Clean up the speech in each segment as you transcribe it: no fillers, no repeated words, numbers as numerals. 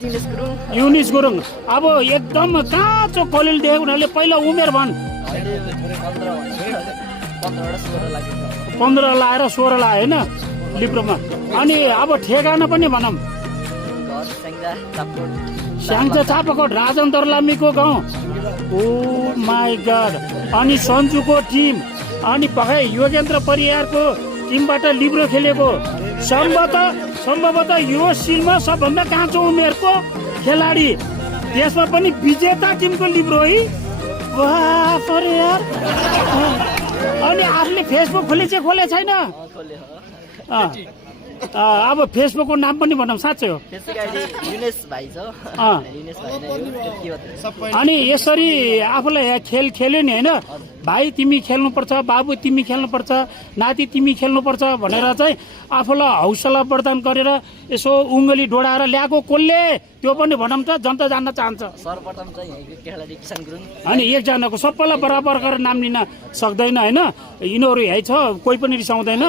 युनिस गुरुङ अब एकदम काँचो कलिल देखेको उनीहरूले पहिला उमेर भन् 15 लाएर 16 लायो होइन लिब्रोमा। अनि अब ठेगाना पनि भनौँ स्याङ्जा चापाकोट राजन दर्लामीको गाउँ। ओ माई गड। अनि सन्जुको टिम अनि भर्खर योगेन्द्र परियारको टिमबाट लिब्रो खेलेको सम्भवतः यो सिलमा सबभन्दा काँचो उमेरको खेलाडी त्यसमा पनि विजेता टिमको लिब्रो है। वाह यार। अनि आफूले फेसबुक खोले छैन? अब फेसबुकको नाम पनि भनौँ साँच्चै हो। अनि यसरी आफूलाई खेल खेल्यो नि होइन, भाइ तिमी खेल्नुपर्छ, बाबु तिमी खेल्नुपर्छ, नाति तिमी खेल्नुपर्छ भनेर चाहिँ आफूलाई हौसला प्रदान गरेर यसो उङ्गली डोडाएर ल्याएको कसले त्यो पनि भनौँ त, जनता जान्न चाहन्छ। अनि एकजनाको सबैलाई बराबर गरेर नाम लिन सक्दैन होइन, यिनीहरू यही छ, कोही पनि रिसाउँदैन।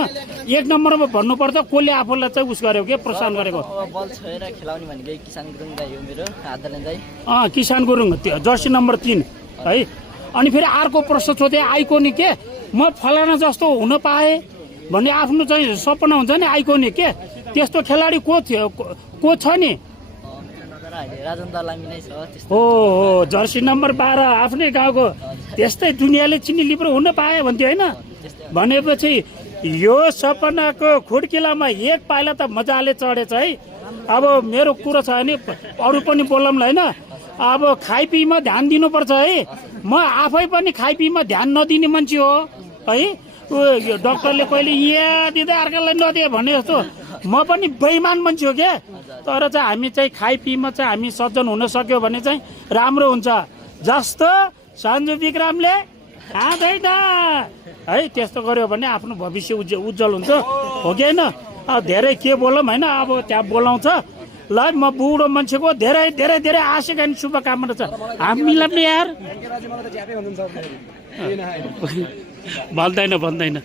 एक नम्बरमा भन्नुपर्दा कसले आफूलाई चाहिँ उस गरेको के प्रोत्साहन गरेको? किसान गुरुङ जर्सी नम्बर 3 है। अनि फेरि अर्को प्रश्न सोधे आइकोनिक के म फलाना जस्तो हुन पाएँ भन्ने आफ्नो चाहिँ सपना हुन्छ नि, आइकोनिक के त्यस्तो खेलाडी को थियो, को छ नि? हो जर्सी नम्बर 12 आफ्नै गाउँको त्यस्तै दुनियाँले चिनी लिब्रो हुन पाए भन्थ्यो होइन। भनेपछि यो सपनाको खुड्किलामा एक पाइला त मजाले चढेछ है। अब मेरो कुरो छ भने अरू पनि बोलौँला होइन। अब खाइपिईमा ध्यान दिनुपर्छ है। म आफै पनि खाइपिईमा ध्यान नदिने मान्छे हो है। डक्टरले कहिले यहाँ दिँदा अर्कालाई नदिए भने जस्तो म पनि बेइमान मान्छे हो क्या। तर चाहिँ हामी चाहिँ खाइपिईमा चाहिँ हामी सज्जन हुन सक्यो भने चाहिँ राम्रो हुन्छ। जस्तो सन्जु विक्रमले खाँदैन है, त्यस्तो गर्यो भने आफ्नो भविष्य उज्जवल हुन्छ हो कि होइन? धेरै के बोलौँ होइन, अब त्यहाँ बोलाउँछ ल। म बुढो मान्छेको धेरै धेरै धेरै आशिक अनि शुभकामना छ हामीलाई पनि यार। भन्दैन